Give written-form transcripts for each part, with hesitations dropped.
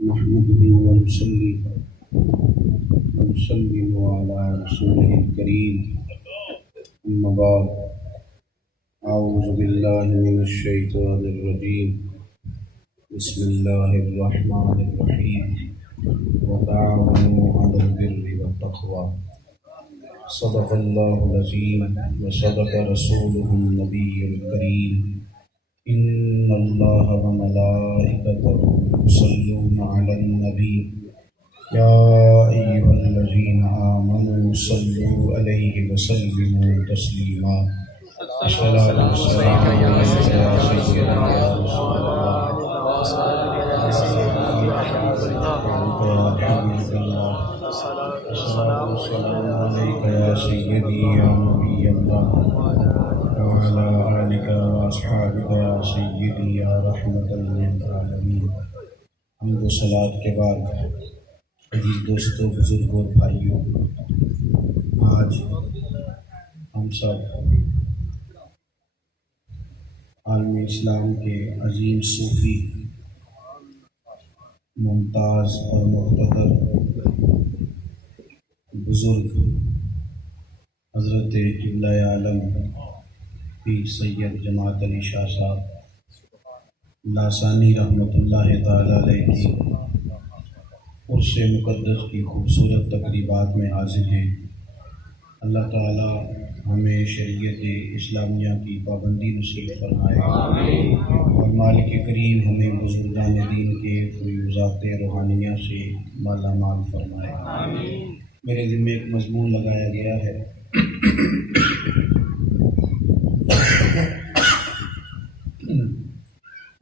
نحمده ونصلي ونسلم على رسوله الكريم أما بعد أعوذ بالله من الشيطان الرجيم بسم الله الرحمن الرحيم وتعاونوا على البر والتقوى صدق الله العظيم وصدق رسوله النبي الكريم إن الله وملائكته يصلون على النبي يا أيها الذين آمنوا صلوا عليه وسلموا تسليما الصلاة والسلام عليك يا سيدنا يا رسول الله الصلاة والسلام عليك يا سيدي يا نبي الله وعلى آلك وأصحابك يا سيدي يا رحمة للعالمين. حمد و صلاۃ کے بعد عزیز دوستوں، بزرگوں، بھائیوں، آج ہم سب عالم اسلام کے عظیم صوفی، ممتاز اور مقتدر بزرگ حضرت قبلہ عالم پیر سید جماعت علی شاہ صاحب لاسانی رحمۃ اللہ تعالی علیہ کی عرس مقدس کی خوبصورت تقریبات میں حاضر ہیں. اللہ تعالی ہمیں شریعت اسلامیہ کی پابندی نصیب فرمائے اور مالک کریم ہمیں بزرگان دین کے فیوزات روحانیہ سے مالا مال فرمائے. میرے ذمہ ایک مضمون لگایا گیا ہے.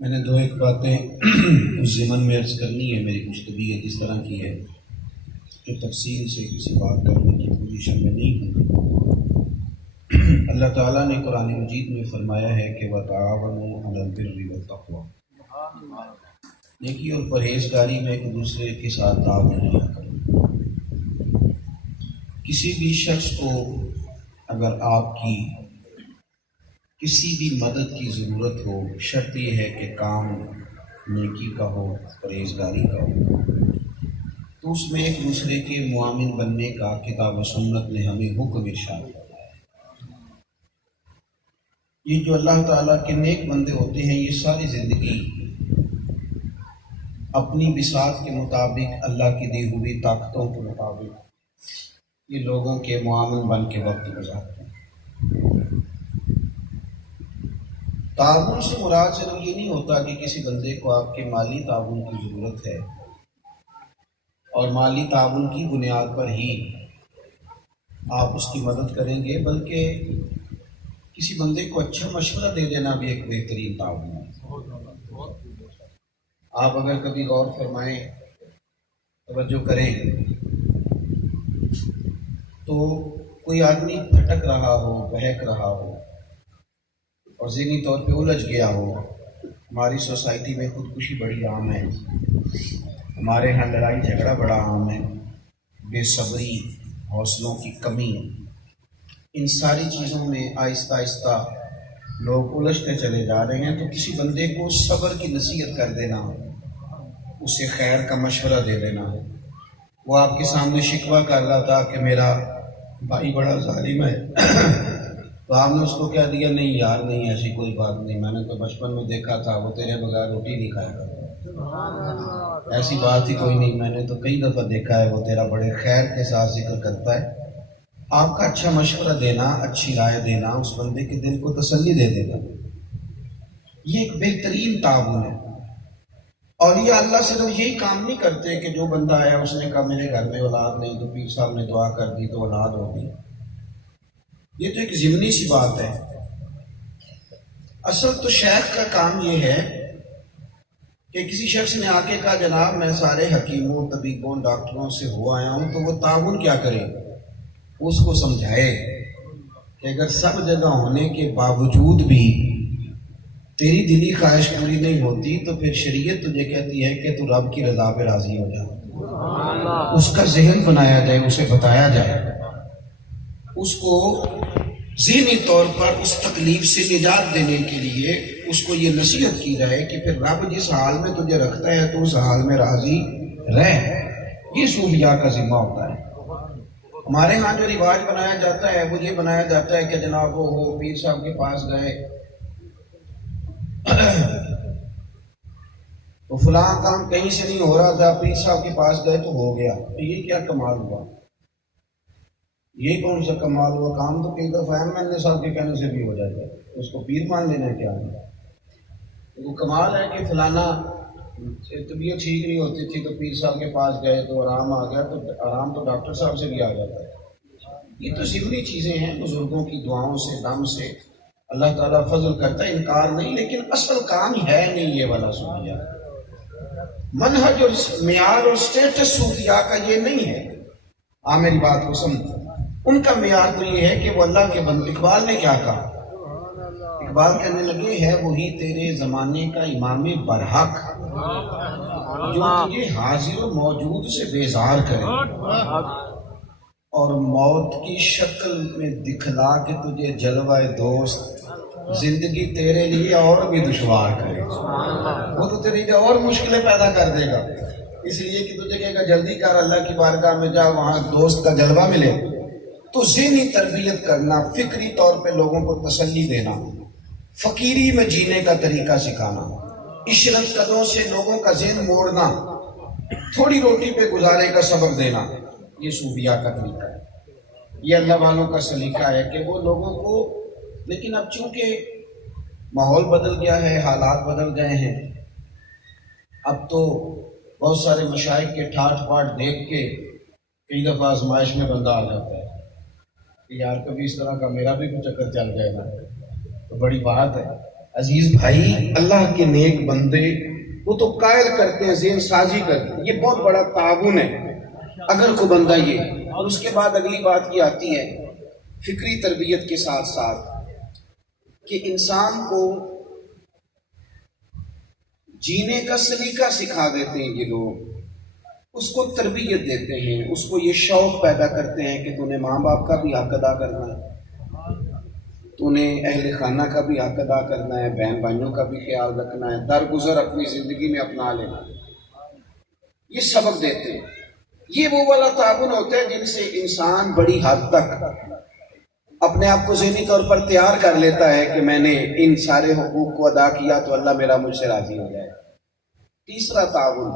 میں نے دو ایک باتیں اس ضمن میں عرض کرنی ہے. میری کچھ طبیعت اس طرح کی ہے کہ تفصیل سے کسی بات کرنے کی پوزیشن میں نہیں ہوں. اللہ تعالیٰ نے قرآن مجید میں فرمایا ہے کہ وَتَعَاوَنُوا عَلَى الْبِرِّ وَالتَّقْوَىٰ، نیکی اور پرہیزگاری میں ایک دوسرے کے ساتھ تعاون کیا کرو. کسی بھی شخص کو اگر آپ کی کسی بھی مدد کی ضرورت ہو، شرط یہ ہے کہ کام نیکی کا ہو، پرہیزگاری کا ہو، تو اس میں ایک دوسرے کے معاون بننے کا کتاب و سنت نے ہمیں حکم ارشاد کیا. یہ جو اللہ تعالیٰ کے نیک بندے ہوتے ہیں، یہ ساری زندگی اپنی بساط کے مطابق، اللہ کی دی ہوئی طاقتوں کے مطابق یہ لوگوں کے معاون بن کے وقت گزارتے ہیں. تعاون سے مراد صرف یہ نہیں ہوتا کہ کسی بندے کو آپ کے مالی تعاون کی ضرورت ہے اور مالی تعاون کی بنیاد پر ہی آپ اس کی مدد کریں گے، بلکہ کسی بندے کو اچھا مشورہ دے دینا بھی ایک بہترین تعاون ہے. آپ اگر کبھی غور فرمائیں، توجہ کریں، تو کوئی آدمی بھٹک رہا ہو، بہک رہا ہو اور ذہنی طور پہ الجھ گیا ہو. ہماری سوسائٹی میں خودکشی بڑی عام ہے، ہمارے ہاں لڑائی جھگڑا بڑا عام ہے، بے صبری، حوصلوں کی کمی، ان ساری چیزوں میں آہستہ آہستہ لوگ الجھتے چلے جا رہے ہیں. تو کسی بندے کو صبر کی نصیحت کر دینا، اسے خیر کا مشورہ دے دینا. وہ آپ کے سامنے شکوہ کر رہا تھا کہ میرا بھائی بڑا ظالم ہے، تو آپ نے اس کو کہہ دیا نہیں یار، نہیں ایسی کوئی بات نہیں، میں نے تو بچپن میں دیکھا تھا وہ تیرے بغیر روٹی نہیں کھایا کرتا، ایسی بات ہی کوئی نہیں، میں نے تو کئی دفعہ دیکھا ہے وہ تیرا بڑے خیر کے ساتھ ذکر کرتا ہے. آپ کا اچھا مشورہ دینا، اچھی رائے دینا، اس بندے کے دل کو تسلی دے دینا، یہ ایک بہترین تعاون ہے. اولیاء اللہ صرف یہی کام نہیں کرتے کہ جو بندہ آیا اس نے کہا میرے گھر میں اولاد نہیں تو پیر صاحب نے دعا کر دی تو اولاد ہوگی. یہ تو ایک ضمنی سی بات ہے. اصل تو شیخ کا کام یہ ہے کہ کسی شخص نے آ کے کہا جناب میں سارے حکیموں، طبیبوں، ڈاکٹروں سے ہو آیا ہوں، تو وہ تعاون کیا کرے؟ اس کو سمجھائے کہ اگر سب جگہ ہونے کے باوجود بھی تیری دلی خواہش پوری نہیں ہوتی تو پھر شریعت تجھے کہتی ہے کہ تو رب کی رضا پہ راضی ہو جا. اس کا ذہن بنایا جائے، اسے بتایا جائے، اس کو ذہنی طور پر اس تکلیف سے نجات دینے کے لیے اس کو یہ نصیحت کی جائے کہ پھر رب جس حال میں تجھے رکھتا ہے تو اس حال میں راضی رہ. یہ صوفیاء کا ذمہ ہوتا ہے. ہمارے ہاں جو رواج بنایا جاتا ہے وہ یہ بنایا جاتا ہے کہ جناب وہ پیر صاحب کے پاس گئے تو فلاں کام کہیں سے نہیں ہو رہا تھا، پیر صاحب کے پاس گئے تو ہو گیا. تو یہ کیا کمال ہوا؟ یہ کون سا کمال ہوا؟ کام تو کئی دفعہ MLA صاحب کے کہنے سے بھی ہو جاتا ہے، اس کو پیر مان لینا کیا ہے؟ وہ کمال ہے کہ فلانا طبیعت ٹھیک نہیں ہوتی تھی تو پیر صاحب کے پاس گئے تو آرام آ گیا، تو آرام تو ڈاکٹر صاحب سے بھی آ جاتا ہے. یہ تو ضمنی چیزیں ہیں، بزرگوں کی دعاؤں سے دم سے اللہ تعالیٰ فضل کرتا ہے، انکار نہیں. لیکن اصل کام ہے نہیں یہ والا صوفیاء. منہج اور معیار اور سٹیٹس صوفیاء کا یہ نہیں ہے. آپ میری بات کو سمجھ. ان کا معیار تو یہ ہے کہ وہ اللہ کے بندے. اقبال نے کیا کہا؟ اقبال کہنے لگے ہے وہی تیرے زمانے کا امام برحق جو تجھے حاضر و موجود سے بیزار کرے اور موت کی شکل میں دکھلا کے تجھے جلوہ دوست زندگی تیرے لیے اور بھی دشوار کرے. وہ تو تیرے لیے اور مشکلیں پیدا کر دے گا، اس لیے کہ تجھے کہے گا جلدی کر، اللہ کی بارگاہ میں جا، وہاں دوست کا جلوہ ملے. تو ذہنی تربیت کرنا، فکری طور پہ لوگوں کو تسلی دینا، فقیری میں جینے کا طریقہ سکھانا، عشرت قدروں سے لوگوں کا ذہن موڑنا، تھوڑی روٹی پہ گزارے کا سبق دینا، یہ صوفیاء کا طریقہ ہے. یہ اللہ والوں کا سلیقہ ہے کہ وہ لوگوں کو. لیکن اب چونکہ ماحول بدل گیا ہے، حالات بدل گئے ہیں، اب تو بہت سارے مشائخ کے ٹھاٹ پاٹ دیکھ کے کئی دفعہ آزمائش میں بندہ آ جاتا ہے کہ یار کبھی اس طرح کا میرا بھی کچھ چکر چل جائے گا تو بڑی بات ہے. عزیز بھائی، اللہ کے نیک بندے وہ تو قائل کرتے ہیں، ذہن سازی کرتے ہیں، یہ بہت بڑا تعاون ہے اگر کوئی بندہ یہ. اور اس کے بعد اگلی بات یہ آتی ہے فکری تربیت کے ساتھ ساتھ کہ انسان کو جینے کا سلیقہ سکھا دیتے ہیں یہ لوگ، اس کو تربیت دیتے ہیں، اس کو یہ شوق پیدا کرتے ہیں کہ تو نے ماں باپ کا بھی حق ادا کرنا ہے، تو نے اہل خانہ کا بھی حق ادا کرنا ہے، بہن بھائیوں کا بھی خیال رکھنا ہے، درگزر اپنی زندگی میں اپنا لینا. یہ سبق دیتے ہیں. یہ وہ والا تعاون ہوتا ہے جن سے انسان بڑی حد تک اپنے آپ کو ذہنی طور پر تیار کر لیتا ہے کہ میں نے ان سارے حقوق کو ادا کیا تو اللہ میرا مجھ سے راضی ہو جائے. تیسرا تعاون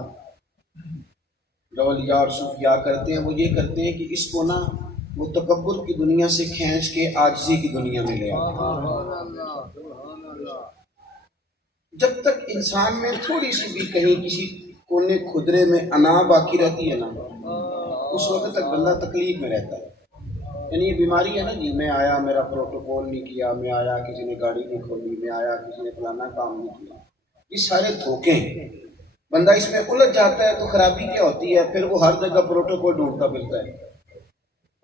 جو اولیاء اور صوفیاء کرتے ہیں وہ یہ کرتے ہیں کہ اس کو نا وہ تکبر کی دنیا سے کھینچ کے عاجزی کی دنیا میں لے آتے. جب تک انسان میں تھوڑی سی بھی کہیں کسی کونے خدرے میں انا باقی رہتی ہے نا، اس وقت تک بندہ تکلیف میں رہتا ہے. یعنی یہ بیماری ہے نا جی، میں آیا میرا پروٹوکول نہیں کیا، میں آیا کسی نے گاڑی نہیں کھولی، میں آیا کسی نے فلانا کام نہیں کیا. یہ سارے دھوکے ہیں. بندہ اس میں الجھ جاتا ہے تو خرابی کیا ہوتی ہے؟ پھر وہ ہر جگہ پروٹوکول ڈھونڈتا پھرتا ہے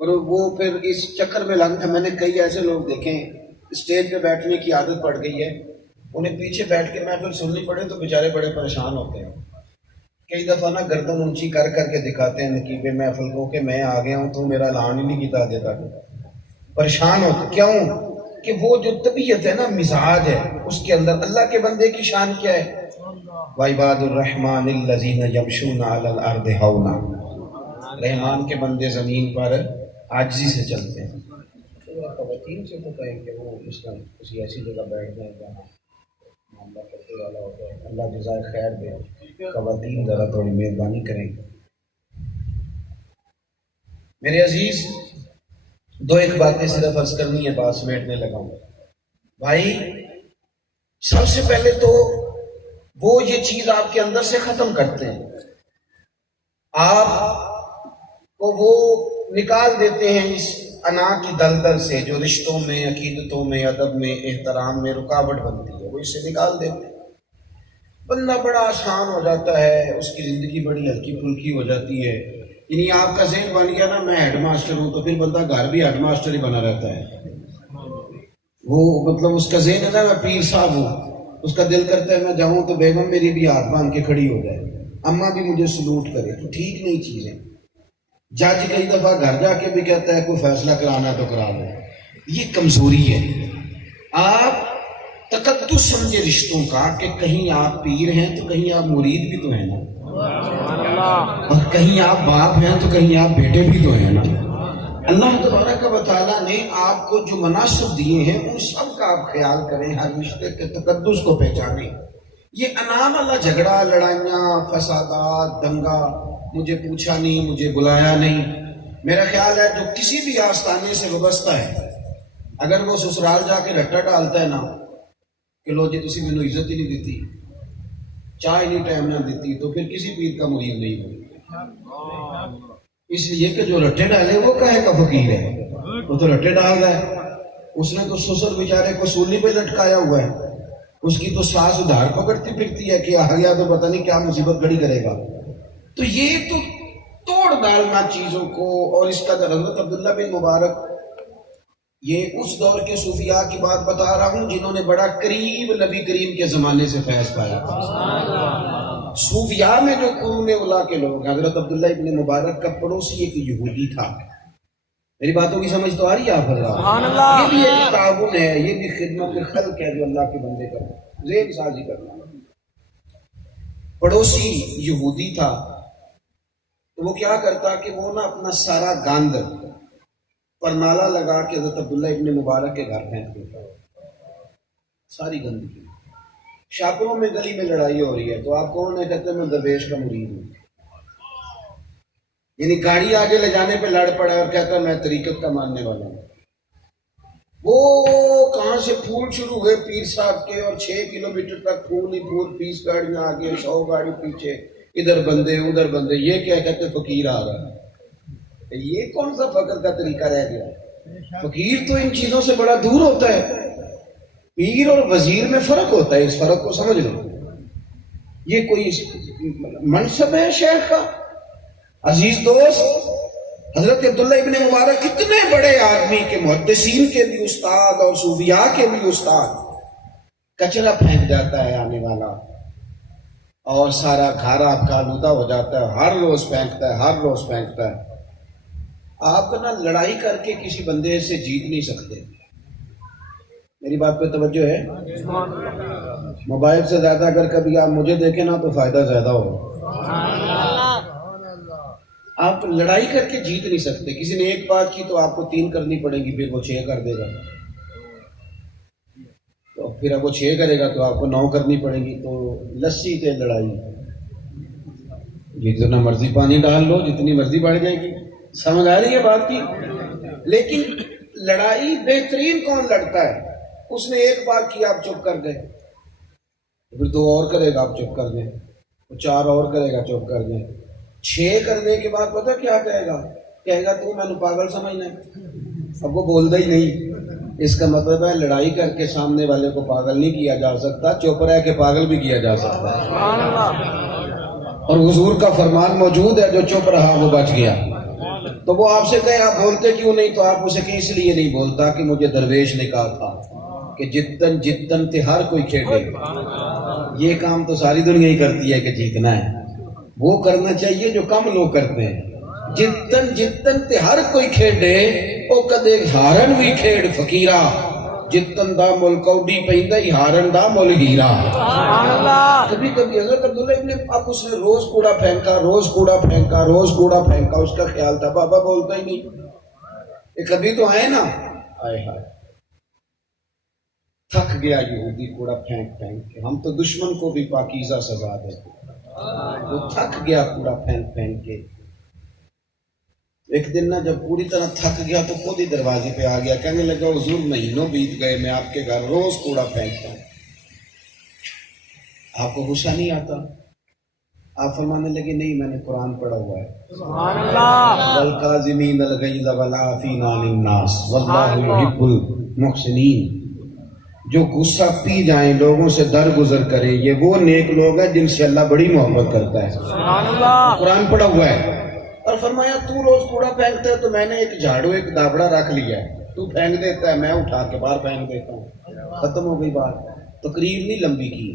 اور وہ پھر اس چکر میں لگتا ہے. میں نے کئی ایسے لوگ دیکھے ہیں اسٹیج پہ بیٹھنے کی عادت پڑ گئی ہے، انہیں پیچھے بیٹھ کے محفل سننی پڑے تو بیچارے بڑے پریشان ہوتے ہیں. کئی دفعہ نا گردن اونچی کر کر کے دکھاتے ہیں نقیب محفل کو کہ میں آ گیا ہوں، تو میرا اعلان ہی نہیں کیتا دیتا. پریشان ہوتے کیوں؟ کہ وہ جو طبیعت ہے نا، مزاج ہے، اس کے اندر اللہ کے بندے کی شان کیا ہے؟ وَعِبَادُ الرَّحْمَٰنِ الَّذِينَ يَمْشُونَ عَلَى الْأَرْضِ هَوْنًا. رحمان کے بندے زمین پر عاجزی سے چلتے ہیں. خواتین سے تو کہیں کہ وہ اس طرح کسی ایسی جگہ بیٹھ جائیں جہاں معاملہ کرتے والا ہوتا ہے. اللہ جزائے خیر دے. خواتین ذرا تھوڑی مہربانی کریں. میرے عزیز، دو ایک باتیں صرف عرض کرنی ہے، بات سمیٹنے لگا ہوں. بھائی، سب سے پہلے تو وہ یہ چیز آپ کے اندر سے ختم کرتے ہیں، آپ کو وہ نکال دیتے ہیں اس انا کی دلدل سے جو رشتوں میں، عقیدتوں میں، ادب میں، احترام میں رکاوٹ بنتی ہے، وہ اس سے نکال دیتے ہیں. بندہ بڑا آسان ہو جاتا ہے، اس کی زندگی بڑی ہلکی پھلکی ہو جاتی ہے. یعنی آپ کا ذہن بن گیا نا میں ہیڈ ماسٹر ہوں، تو پھر بندہ گھر بھی ہیڈ ماسٹر ہی بنا رہتا ہے. وہ مطلب اس کا ذہن ہے نا میں پیر صاحب ہوں، اس کا دل کرتا ہے میں جاؤں تو بیگم میری بھی ہاتھ باندھ کے کھڑی ہو جائے، اماں بھی مجھے سلوٹ کرے. تو ٹھیک نہیں چیزیں. جج کئی دفعہ گھر جا کے بھی کہتا ہے کوئی فیصلہ کرانا تو کرا لو. یہ کمزوری ہے. آپ تقدس سمجھے رشتوں کا کہ کہیں آپ پیر ہیں تو کہیں آپ مرید بھی تو ہیں نا، اور کہیں آپ باپ ہیں تو کہیں آپ بیٹے بھی تو ہیں نا۔ اللہ تبارک و تعالیٰ نے آپ کو جو مناصب دیے ہیں ان سب کا آپ خیال کریں، ہر رشتے کے تقدس کو پہچانیں۔ یہ انام والا جھگڑا، لڑائیاں، فسادات، دنگا، مجھے پوچھا نہیں، مجھے بلایا نہیں، میرا خیال ہے جو کسی بھی آستانے سے وابستہ ہے، اگر وہ سسرال جا کے رٹا ڈالتا ہے نا کہ لو جی تسی مینوں عزت ہی نہیں دیتی، چائے نہیں ٹائم نہ دیتی، تو پھر کسی پیر کا مرید نہیں ہو۔ اس لیے کہ جو رٹے ڈالے وہ کہے کا فقیر ہے، وہ تو رٹے ڈال رہا ہے، اس نے تو سسر بیچارے کو سولی پہ لٹکایا ہوا ہے، اس کی تو ساس ادھار پکڑتی پھرتی ہے کہ آ گیا تو پتہ نہیں کیا مصیبت کھڑی کرے گا۔ تو یہ تو توڑ ڈالنا چیزوں کو، اور اس کا حضرت عبداللہ بن مبارک، یہ اس دور کے صوفیاء کی بات بتا رہا ہوں جنہوں نے بڑا قریب نبی کریم کے زمانے سے فیض پایا تھا۔ صوفیاء میں جو قرون اولیٰ کے لوگ، حضرت عبداللہ ابن مبارک کا پڑوسی ایک یہودی تھا۔ میری باتوں کی سمجھ تو آ رہی ہے آپ حضرات؟ یہ بھی ایک تعاون ہے، یہ بھی خدمت خلق ہے جو اللہ کے بندے کرنا، ذہن سازی کرنا۔ پڑوسی یہودی تھا تو وہ کیا کرتا کہ وہ نا اپنا سارا گند پر نالا لگا کے حضرت عبداللہ ابن مبارک کے گھر پھینک دیتا، ساری گندگی۔ شاپروں میں گلی میں لڑائی ہو رہی ہے تو آپ کون ہے؟ کہتے ہیں میں درویش کا مرید ہوں، یعنی گاڑی آگے لے جانے پہ لڑ پڑا اور کہتا ہے میں طریقت کا ماننے والا ہوں۔ وہ کہاں سے پھول شروع ہوئے پیر صاحب کے، اور 6 کلومیٹر تک پھول ہی پھول، 20 گاڑیاں آگے، 100 گاڑی پیچھے، ادھر بندے ادھر بندے۔ یہ کیا کہتے فقیر آ رہا ہے؟ یہ کون سا فقر کا طریقہ رہ گیا؟ فقیر تو ان چیزوں سے بڑا دور ہوتا ہے۔ پیر اور وزیر میں فرق ہوتا ہے، اس فرق کو سمجھ لو۔ یہ کوئی منصب ہے شیخ کا؟ عزیز دوست، حضرت عبداللہ ابن مبارک اتنے بڑے آدمی کے، محدثین کے بھی استاد اور صوفیاء کے بھی استاد، کچرا پھینک جاتا ہے آنے والا اور سارا گھر آپ کا آلودہ ہو جاتا ہے، ہر روز پھینکتا ہے، ہر روز پھینکتا ہے۔ آپ نا لڑائی کر کے کسی بندے سے جیت نہیں سکتے۔ میری بات پہ توجہ ہے؟ موبائل سے زیادہ اگر کبھی آپ مجھے دیکھیں نا تو فائدہ زیادہ ہوگا۔ آپ لڑائی کر کے جیت نہیں سکتے۔ کسی نے ایک بات کی تو آپ کو 3 کرنی پڑے گی، پھر وہ 6 کر دے گا، تو پھر اب وہ 6 کرے گا تو آپ کو 9 کرنی پڑے گی۔ تو لسی تے لڑائی، جتنا مرضی پانی ڈال لو، جتنی مرضی بڑھ جائے گی۔ سمجھ آ رہی ہے بات کی؟ لیکن لڑائی بہترین کون لڑتا ہے؟ اس نے ایک بار کی آپ چپ کر دیں، پھر 2 اور کرے گا آپ چپ کر دیں، 4 اور کرے گا چپ کر دیں، 6 کرنے کے بعد پتہ کیا کہے گا؟ کہے گا تو میں نے پاگل سمجھنا ہے۔ اب وہ بولتا ہی نہیں۔ اس کا مطلب ہے لڑائی کر کے سامنے والے کو پاگل نہیں کیا جا سکتا، چپ رہ کے پاگل بھی کیا جا سکتا ہے۔ اور حضور کا فرمان موجود ہے، جو چپ رہا وہ بچ گیا۔ تو وہ آپ سے کہے آپ بولتے کیوں نہیں، تو آپ اسے کہ اس لیے نہیں بولتا کہ مجھے درویش نے کہا تھا کہ جتن جتن تے ہر کوئی کھیلے۔ یہ کام تو ساری دنیا ہی کرتی ہے کہ جیتنا ہے، وہ کرنا چاہیے جو کم لوگ کرتے ہیں۔ جتن جتن تے ہر کوئی کھیڈے، او کدے ہارن بھی کھیڑ فقیرہ، جتن دا مل کوڈی پہندا ہی ہارن دا مل ہیرا۔ کبھی کبھی حضرت عبداللہ ابن، اب اس نے روز کوڑا پھینکا، روز کوڑا پھینکا، روز کوڑا پھینکا۔ اس کا خیال تھا بابا بولتا ہی نہیں، یہ کبھی تو ہے نا۔ آئے ہائے، تھک گیا یہودی کوڑا پھینک پھینک کے۔ ہم تو دشمن کو بھی پاکیزہ سزا دیتے، وہ تھک گیا کوڑا پھینک پھینک کے۔ ایک دن نا جب پوری طرح تھک گیا تو خود ہی دروازے پہ آ گیا، کہنے لگا حضور مہینوں بیت گئے میں آپ کے گھر روز کوڑا پھینکتا ہوں، آپ کو غصہ نہیں آتا؟ آپ فرمانے لگے نہیں، میں نے قرآن پڑھا ہوا ہے، وَالْقَاذِمِينَ الْغَيْظَ وَالْعَافِينَ عَنِ النَّاسِ وَاللَّهُ يُحِبُّ الْمُحْسِنِينَ۔ جو غصہ پی جائیں، لوگوں سے درگزر کریں، یہ وہ نیک لوگ ہیں جن سے اللہ بڑی محبت کرتا ہے۔ قرآن پڑھا ہوا ہے۔ اور فرمایا تو روز کوڑا پھینکتا ہے تو میں نے ایک جھاڑو ایک دابڑا رکھ لیا ہے، تو پھینک دیتا ہے، میں اٹھا کے باہر پھینک دیتا ہوں۔ ختم ہو گئی بات۔ تقریر نہیں لمبی کی،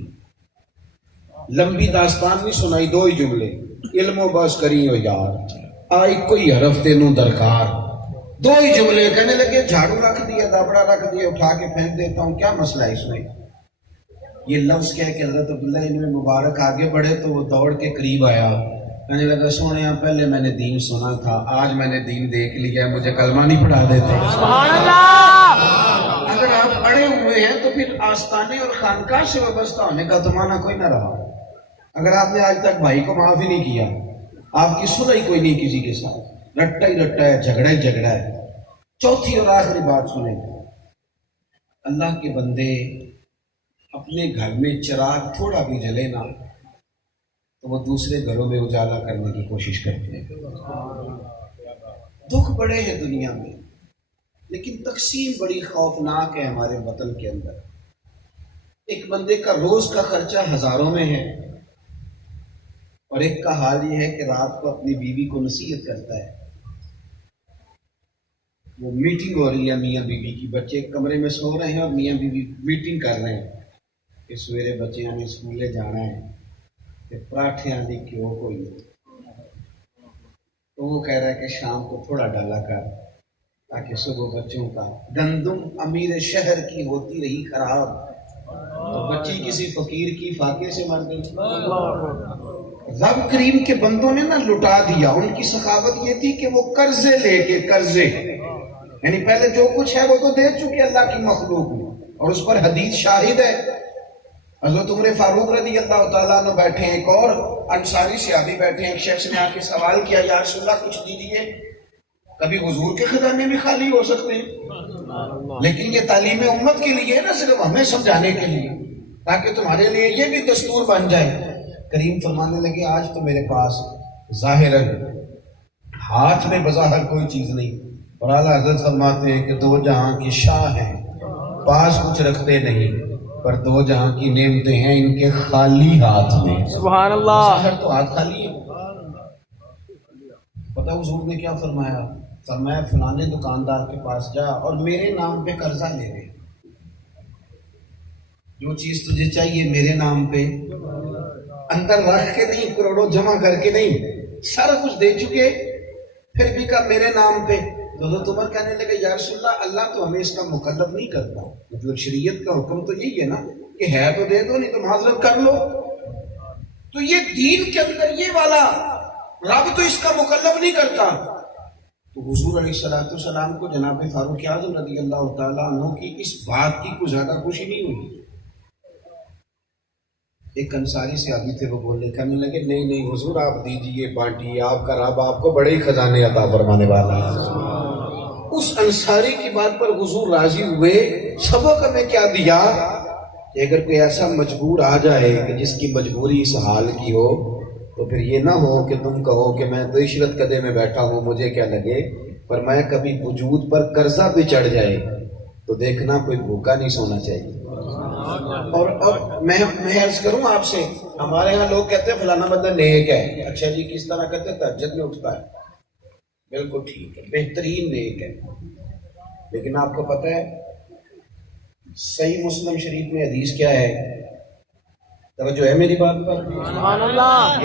لمبی داستان نہیں سنائی، 2 ہی جملے، علم و بس کری ہو یار، آئی کوئی حرف تینوں درکار۔ 2 ہی جملے، کہنے لگے جھاڑو رکھ دیا، دابڑا رکھ دیا، اٹھا کے پھینک دیتا ہوں، کیا مسئلہ ہے اس میں؟ یہ لفظ کہہ کے حضرت عبداللہ ابن مبارک آگے بڑھے تو وہ دوڑ کے قریب آیا، کہنے لگا سونے پہلے میں نے دین سنا تھا، آج میں نے دین دیکھ لیا، مجھے کلمہ نہیں پڑھا دیتے؟ سبحان اللہ۔ اگر آپ اڑے ہوئے ہیں تو پھر آستانے اور خانقاہ سے وابستہ ہونے کا تو معنی کوئی نہ رہا۔ اگر آپ نے آج تک بھائی کو معاف ہی نہیں کیا، آپ کی صلح ہی کوئی نہیں کسی کے ساتھ، رٹا ہی رٹا ہے، جھگڑا ہی جھگڑا ہے۔ چوتھی اور آخری بات سنیں، اللہ کے بندے اپنے گھر میں چراغ تھوڑا بھی جلے نا تو وہ دوسرے گھروں میں اجالا کرنے کی کوشش کرتے ہیں۔ دکھ بڑے ہیں دنیا میں، لیکن تقسیم بڑی خوفناک ہے ہمارے وطن کے اندر۔ ایک بندے کا روز کا خرچہ ہزاروں میں ہے، اور ایک کا حال یہ ہے کہ رات کو اپنی بیوی کو نصیحت کرتا ہے۔ وہ میٹنگ ہو رہی ہے میاں بیوی کی، بچے ایک کمرے میں سو رہے ہیں اور میاں بیوی میٹنگ کر رہے ہیں کہ سویرے بچے ہمیں اسکولے جانا ہے، کہ پراٹھے آنے کیوں کوئی نہیں، تو وہ کہہ رہا ہے کہ شام کو تھوڑا ڈالا کر تاکہ صبح بچوں کا گندم امیر شہر کی ہوتی رہی خراب، تو بچی کسی فقیر کی فاقے سے مر گئی۔ رب کریم کے بندوں نے نہ لٹا دیا۔ ان کی سخاوت یہ تھی کہ وہ قرضے لے کے، قرضے یعنی پہلے جو کچھ ہے وہ تو دے چکے اللہ کی مخلوق میں، اور اس پر حدیث شاہد ہے۔ حضرت عمر فاروق رضی اللہ تعالیٰ عنہ بیٹھے ہیں، ایک اور انصاری صحابی بیٹھے ہیں، ایک شخص نے آ کے سوال کیا، یا رسول اللہ کچھ دیجیے۔ کبھی حضور کے خزانے بھی خالی ہو سکتے ہیں، لیکن یہ تعلیم امت کے لیے نہ صرف ہمیں سمجھانے کے لیے، تاکہ تمہارے لیے یہ بھی دستور بن جائے۔ کریم فرمانے لگے آج تو میرے پاس ظاہراً ہاتھ میں بظاہر کوئی چیز نہیں، اور اعلیٰ حضرت فرماتے ہیں کہ دو جہاں کی شاہ ہیں، پاس کچھ رکھتے نہیں، پر دو جہاں کی نعمتیں ہیں ان کے خالی ہاتھ میں۔ سبحان اللہ۔ ظاہر تو ہاتھ خالی ہے۔ پتہ حضور نے کیا فرمایا؟ فرمایا فلانے دکاندار کے پاس جا اور میرے نام پہ قرضہ لے لے، جو چیز تجھے چاہیے میرے نام پہ، اندر رکھ کے نہیں، کروڑوں جمع کر کے نہیں، سارا کچھ دے چکے، پھر بھی کہا میرے نام پہ۔ تو حضرت عمر کہنے لگے یا رسول اللہ، اللہ تو ہمیں اس کا مکلف نہیں کرتا، مطلب شریعت کا حکم تو یہی ہے نا کہ ہے تو دے دو، نہیں تو معذرت کر لو۔ تو یہ دین کے اندر یہ والا رب تو اس کا مکلف نہیں کرتا۔ تو حضور علیہ السلام کو جناب فاروق اعظم رضی اللہ تعالیٰ عنہ کی اس بات کی کچھ زیادہ خوشی نہیں ہوئی۔ ایک انصاری صحابی تھے، وہ بولنے کہنے لگے نہیں نہیں حضور آپ دیجئے، بانٹیے، آپ کا رب آپ کو بڑے ہی خزانے عطا فرمانے والا ہے۔ اس انصاری کی بات پر حضور راضی ہوئے۔ سبق ہمیں کیا دیا کہ اگر کوئی ایسا مجبور آ جائے کہ جس کی مجبوری اس حال کی ہو، تو پھر یہ نہ ہو کہ تم کہو کہ میں تو عشرت قدے میں بیٹھا ہوں، مجھے کیا لگے۔ فرمایا کبھی وجود پر قرضہ بھی چڑھ جائے تو دیکھنا کوئی بھوکا نہیں سونا چاہیے۔ اور میں عرض کروں آپ سے، ہمارے ہاں لوگ کہتے ہیں فلانا بندہ نیک ہے۔ اچھا جی، کس طرح کہتے ہیں؟ تہجد میں اٹھتا ہے، بالکل ٹھیک ہے، بہترین نیک ہے، لیکن آپ کو پتہ ہے صحیح مسلم شریف میں حدیث کیا ہے؟ توجہ ہے میری بات پر؟ سبحان اللہ۔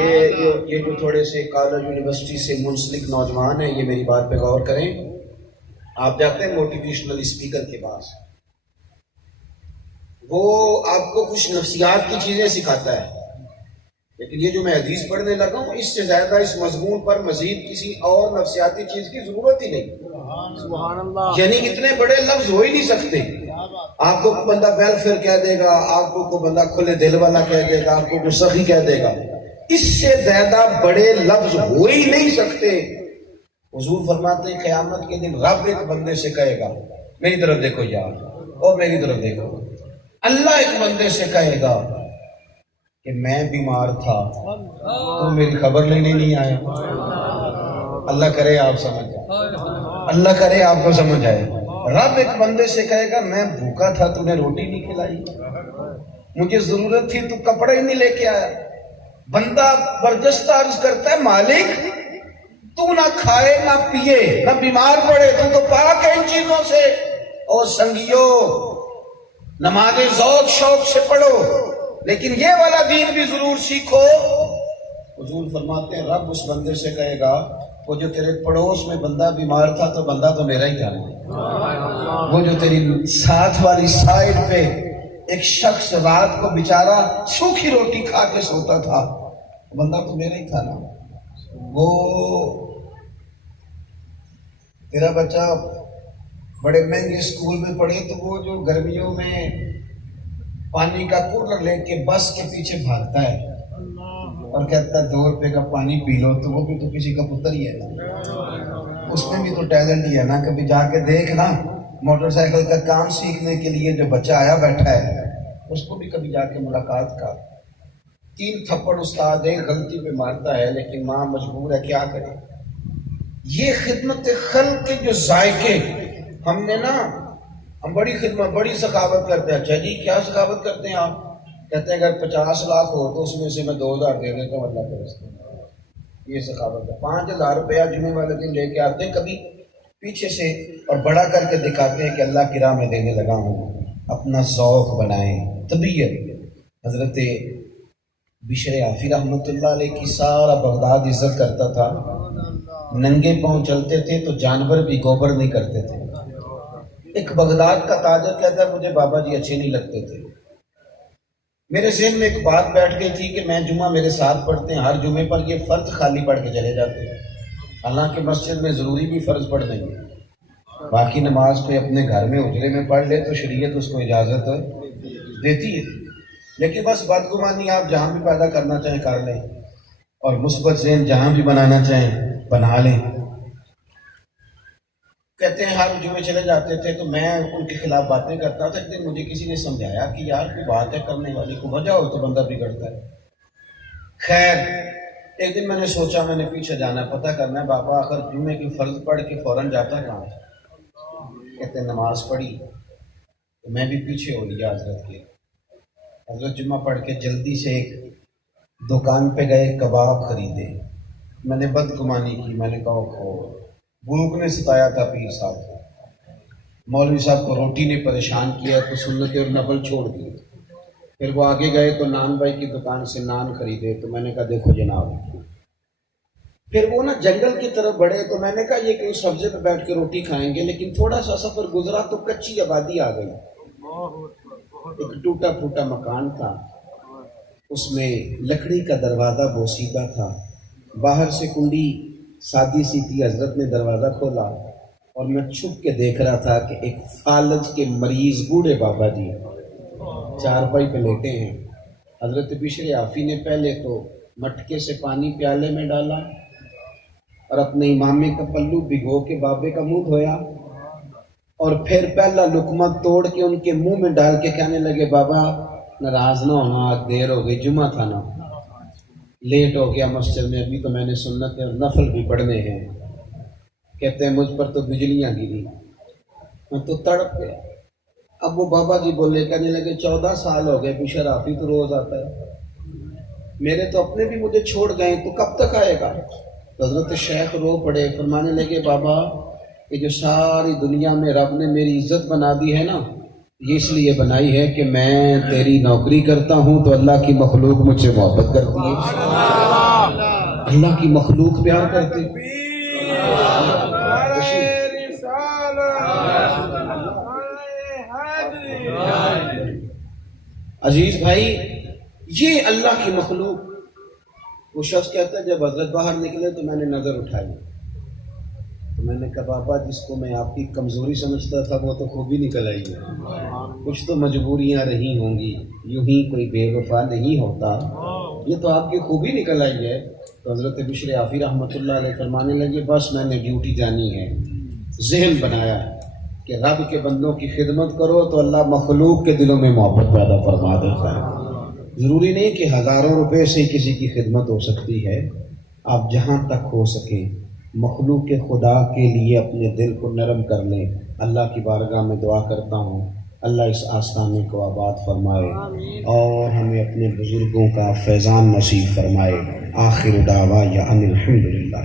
یہ جو تھوڑے سے کالج یونیورسٹی سے منسلک نوجوان ہیں، یہ میری بات پہ غور کریں۔ آپ جاتے ہیں موٹیویشنل اسپیکر کے پاس، وہ آپ کو کچھ نفسیات کی چیزیں سکھاتا ہے، لیکن یہ جو میں حدیث پڑھنے لگا ہوں، اس سے زیادہ اس مضمون پر مزید کسی اور نفسیاتی چیز کی ضرورت ہی نہیں۔ سبحان اللہ۔ یعنی اتنے بڑے لفظ ہو ہی نہیں سکتے۔ آپ کو بندہ ویلفیئر کہہ دے گا، آپ کو بندہ کھلے دل والا کہہ دے گا، آپ کو سخی کہہ دے گا، اس سے زیادہ بڑے لفظ ہو ہی نہیں سکتے۔ حضور فرماتے ہیں قیامت کے دن رب ایک بندے سے کہے گا میری طرف دیکھو یار، اور میری طرف دیکھو۔ اللہ ایک بندے سے کہے گا کہ میں بیمار تھا تو میری خبر لینے نہیں آیا۔ اللہ کرے آپ سمجھ جائے، اللہ کرے آپ کو سمجھ آئے۔ رب ایک بندے سے کہے گا میں بھوکا تھا تو نے روٹی نہیں کھلائی، مجھے ضرورت تھی تو کپڑا ہی نہیں لے کے آیا۔ بندہ برجستہ عرض کرتا ہے مالک تو نہ کھائے نہ پیے نہ بیمار پڑے، تو پاک ہے ان چیزوں سے۔ اور سنگیو نماز ذوق شوق سے پڑھو، لیکن یہ والا دین بھی ضرور سیکھو۔ حضور فرماتے ہیں رب اس بندے سے کہے گا وہ جو تیرے پڑوس میں بندہ بیمار تھا تو بندہ تو میرا ہی تھا، وہ جو تیری ساتھ والی سائڈ پہ ایک شخص رات کو بیچارہ سوکھی روٹی کھا کے سوتا تھا، بندہ تو میرا ہی تھا نا، وہ تیرا بچہ بڑے مہنگے اسکول میں پڑھے تو وہ جو گرمیوں میں پانی کا کولر لے کے بس کے پیچھے بھاگتا ہے اور کہتا ہے 2 روپے کا پانی پی لو، تو وہ بھی تو کسی کا پتر ہی ہے نا، اس میں بھی تو ٹیلنٹ ہی ہے نا۔ کبھی جا کے دیکھ نا، موٹر سائیکل کا کام سیکھنے کے لیے جو بچہ آیا بیٹھا ہے اس کو بھی کبھی جا کے ملاقات کا، 3 تھپڑ استاد ایک غلطی پہ مارتا ہے لیکن ماں مجبور ہے، کیا کرے۔ یہ خدمت خلق کے جو ذائقے ہم نے نا، ہم بڑی خدمت بڑی سخاوت کرتے ہیں۔ اچھا جی کیا سخاوت کرتے ہیں آپ؟ کہتے ہیں اگر 50 لاکھ ہو تو اس میں سے میں 2000 دے دیتا ہوں اللہ کے راستے، یہ سخاوت ہے۔ 5000 روپیہ جمعے والے دن لے کے آتے ہیں کبھی پیچھے سے اور بڑا کر کے دکھاتے ہیں کہ اللہ کی راہ میں دینے لگا ہوں، اپنا ذوق بنائیں، طبیعت۔ حضرت بشر عافی رحمۃ اللہ علیہ کی سارا بغداد عزت کرتا تھا، ننگے پاؤں چلتے تھے تو جانور بھی گوبر نہیں کرتے تھے۔ ایک بغداد کا تاجر کہتا ہے مجھے بابا جی اچھے نہیں لگتے تھے، میرے ذہن میں ایک بات بیٹھ گئی تھی کہ میں جمعہ میرے ساتھ پڑھتے ہیں، ہر جمعے پر یہ فرض خالی پڑھ کے چلے جاتے ہیں، حالانکہ مسجد میں ضروری بھی فرض پڑھنا ہی ہے، باقی نماز کوئی اپنے گھر میں اجرے میں پڑھ لے تو شریعت اس کو اجازت دیتی ہے، لیکن بس بدگمانی آپ جہاں بھی پیدا کرنا چاہیں کر لیں اور مثبت ذہن جہاں بھی بنانا چاہیں بنا لیں۔ کہتے ہیں ہر جمعے چلے جاتے تھے تو میں ان کے خلاف باتیں کرتا تھا۔ ایک دن مجھے کسی نے سمجھایا کہ یار کوئی بات ہے کرنے والی، کو وجہ ہو تو بندہ بگڑتا ہے۔ خیر ایک دن میں نے سوچا میں نے پیچھے جانا پتہ کرنا ہے، بابا آخر جمعے کی فرض پڑھ کے فوراً جاتا کہاں ہے؟ کہتے ہیں نماز پڑھی تو میں بھی پیچھے ہو لیا حضرت کے۔ حضرت جمعہ پڑھ کے جلدی سے ایک دکان پہ گئے، کباب خریدے۔ میں نے بدگمانی کی، میں نے کہا بھوک نے ستایا تھا پیر صاحب، مولوی صاحب کو روٹی نے پریشان کیا تو سنت اور نفل چھوڑ دیے۔ پھر وہ آگے گئے تو نان بھائی کی دکان سے نان خریدے، تو میں نے کہا دیکھو جناب۔ پھر وہ نا جنگل کی طرف بڑھے تو میں نے کہا یہ کہیں سبزے پہ بیٹھ کے روٹی کھائیں گے، لیکن تھوڑا سا سفر گزرا تو کچی آبادی آ گئی، ایک ٹوٹا پھوٹا مکان تھا، اس میں لکڑی کا دروازہ بوسیدہ تھا، باہر سے کنڈی سادی سی تھی۔ حضرت نے دروازہ کھولا اور میں چھپ کے دیکھ رہا تھا کہ ایک فالج کے مریض بوڑھے بابا جی چارپائی پہ لیٹے ہیں۔ حضرت بشر عافی نے پہلے تو مٹکے سے پانی پیالے میں ڈالا اور اپنے امامے کا پلو بھگو کے بابے کا منہ دھویا اور پھر پہلا لقمہ توڑ کے ان کے منہ میں ڈال کے کہنے لگے بابا ناراض نہ ہونا، آج دیر ہو گئی، جمعہ تھا نا، لیٹ ہو گیا مسجد میں، ابھی تو میں نے سنت اور نفل بھی پڑھنے ہیں۔ کہتے ہیں مجھ پر تو بجلیاں گری، میں تو تڑپ گیا۔ اب وہ بابا جی بولے، کہنے لگے 14 سال ہو گئے، بشر عافی تو روز آتا ہے، میرے تو اپنے بھی مجھے چھوڑ گئے، تو کب تک آئے گا؟ تو حضرت شیخ رو پڑے، فرمانے لگے بابا یہ جو ساری دنیا میں رب نے میری عزت بنا دی ہے نا، یہ اس لیے بنائی ہے کہ میں تیری نوکری کرتا ہوں تو اللہ کی مخلوق مجھ سے محبت کرتی ہے، اللہ کی مخلوق پیار کرتی ہے۔ عزیز بھائی یہ اللہ کی مخلوق، وہ شخص کہتا ہے جب حضرت باہر نکلے تو میں نے نظر اٹھائی تو میں نے کہا بابا جس کو میں آپ کی کمزوری سمجھتا تھا وہ تو خوبی نکل آئی ہے، کچھ تو مجبوریاں رہی ہوں گی، یوں ہی کوئی بے وفا نہیں ہوتا، یہ تو آپ کی خوبی نکل آئی ہے۔ تو حضرت بشر عافی رحمۃ اللہ علیہ فرمانے لگے بس میں نے ڈیوٹی جانی ہے، ذہن بنایا کہ رب کے بندوں کی خدمت کرو تو اللہ مخلوق کے دلوں میں محبت پیدا فرما دیتا ہے۔ ضروری نہیں کہ ہزاروں روپے سے کسی کی خدمت ہو سکتی ہے، آپ جہاں تک ہو سکیں مخلوق کے خدا کے لیے اپنے دل کو نرم کر لیں۔ اللہ کی بارگاہ میں دعا کرتا ہوں اللہ اس آستانے کو آباد فرمائے اور ہمیں اپنے بزرگوں کا فیضان نصیب فرمائے۔ آخر دعوانا ان الحمدللہ۔